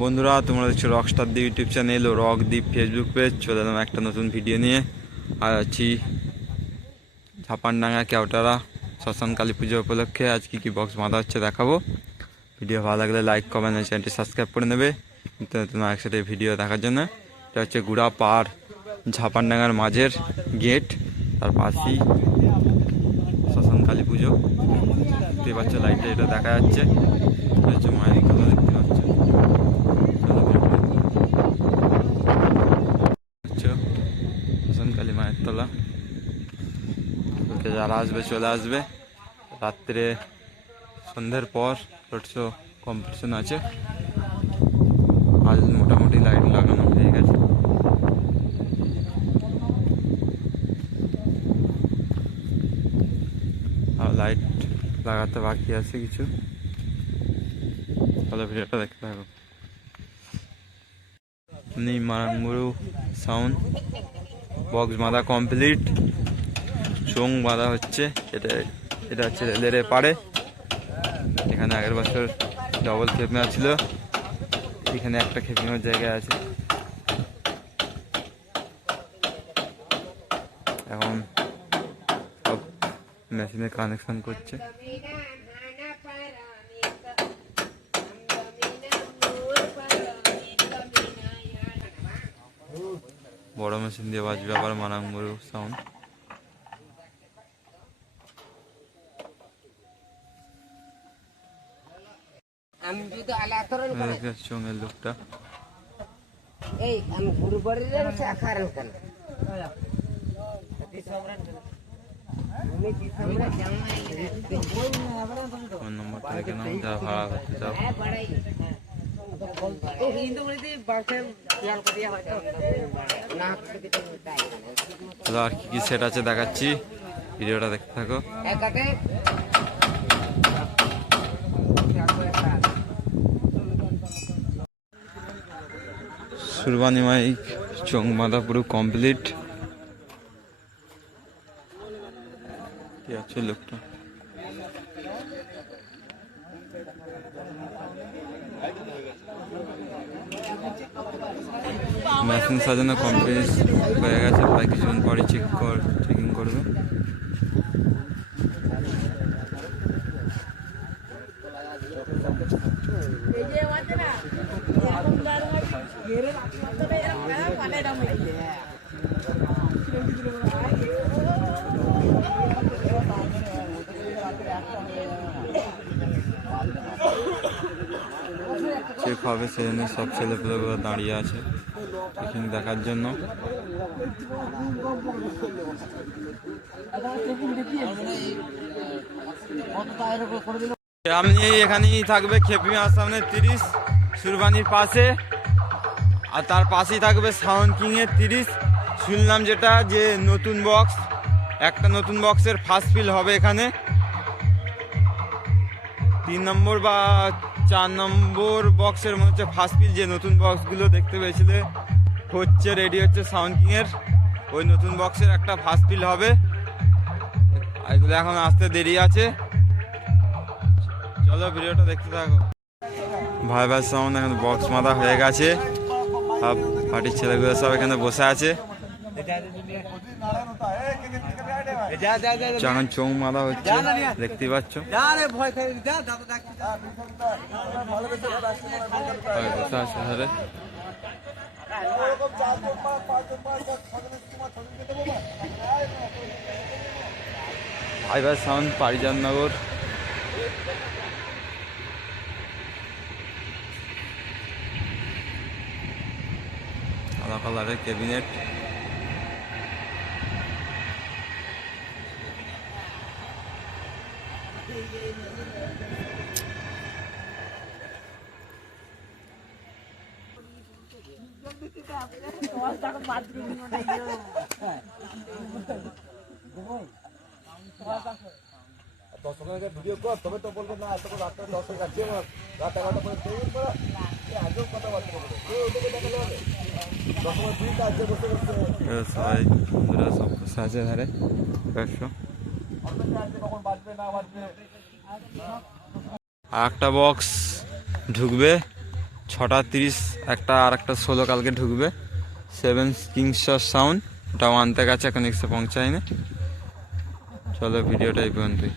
বন্ধুরা, তোমরা দেখছো রকস্টার দ্বীপ ইউটিউব চ্যানেল ও রক দ্বীপ ফেসবুক পেজ। চলে এলাম একটা নতুন ভিডিও নিয়ে। আর আছি ঝাপানডাঙ্গা কেওটারা শ্মশান কালী পুজো উপলক্ষে। আজ কী বক্স বাঁধা হচ্ছে দেখাবো। ভিডিও ভালো লাগলে লাইক কমেন্ট আর চ্যানেলটি সাবস্ক্রাইব করে নেবে নতুন নতুন একসাথে ভিডিও দেখার জন্য। এটা হচ্ছে গুড়া পাড় ঝাপানডাঙ্গার মাঝের গেট, তার পাশেই শ্মশান কালী পুজো। দেখতে পাচ্ছ লাইটটা এটা দেখা যাচ্ছে, এটা হচ্ছে মায়ের কথা দেখতে পাচ্ছ। শ্মশান কালী মায়ের তলা। ওকে যারা আসবে চলে আসবে। রাত্রে সন্ধ্যের পর রোড শো কম্পিটিশন আছে। আজ মোটামুটি লাইট লাগানো হয়ে গেছে। আর লাইট লাগাতে বাকি আছে কিছু। তাহলে ভিডিওটা দেখতে থাকো। মারাঙ্গুরু সাউন্ড বক্স বাঁধা কমপ্লিট, চোং বাঁধা হচ্ছে। এটা হচ্ছে রেলের পাড়ে। এখানে আগের বছর ডবল খেপিমা ছিল, এখানে একটা খেপিমার জায়গা আছে। এখন সব মেশিনে কানেকশন করছে। বড় মেশিন দিয়ে বাজবে আবার মারাঙ্গুরু সাউন্ড। চোঙের লোকটা ফোন নম্বরটা দেখে নাও, যা ভাড়া করতে চাও। আর কি কি সেট আছে দেখাচ্ছি, ভিডিওটা দেখতে থাকো। সুরবানি মাইক চোং বাঁধা পুরো কমপ্লিট। কি আছে লোকটা, মেশিন সাজানো কমপ্লিট হয়ে গেছে। প্রায় কিছুক্ষণ পরে চেকিং করবে। চেক হবে, সেজন্য সব ছেলেপুলেগুলো দাঁড়িয়ে আছে চেকিং দেখার জন্য। আপনি এখানেই থাকবে খেপিমার সামনে 30 সুরবানির পাশে, আর তার পাশেই থাকবে সাউন্ড কিংয়ের 30। শুনলাম যেটা যে নতুন বক্স, একটা নতুন বক্সের ফার্স্ট ফিল হবে এখানে। 3 নম্বর বা 4 নম্বর বক্সের মনে হচ্ছে ফার্স্ট ফিল। যে নতুন বক্সগুলো দেখতে পেয়েছিলে হচ্ছে রেডি হচ্ছে সাউন্ড কিংয়ের, ওই নতুন বক্সের একটা ফার্স্ট ফিল হবে। এগুলো এখন আসতে দেরি আছে। চলো ভিডিওটা দেখতে থাকো। ভাই ভাই সাউন্ড এখন বক্স বাঁধা হয়ে গেছে, সব পার্টির ছেলেগুলো সব এখানে বসে আছে। এখন চোং বাঁধা হচ্ছে, দেখতেই পাচ্ছ বসে আছে ধারে। ভাই ভাই সাউন্ড পারিজাতনগর। সাদা কালারের ক্যাবিনেট। ভিডিও কর, তবে তো বলবো না এত রাত 10 রাত 11টা পরে আজও কথা বলতে বলবো সবাই বন্ধুরা সব বসে আছে ধারে। আর একটা বক্স ঢুকবে 6:30 একটা আর একটা 16 কালকে ঢুকবে। 7 কিংসর সাউন্ড, ওটাও আনতে গেছে, এখন এসে পৌঁছায়নি। চলো ভিডিওটা এই পর্যন্তই।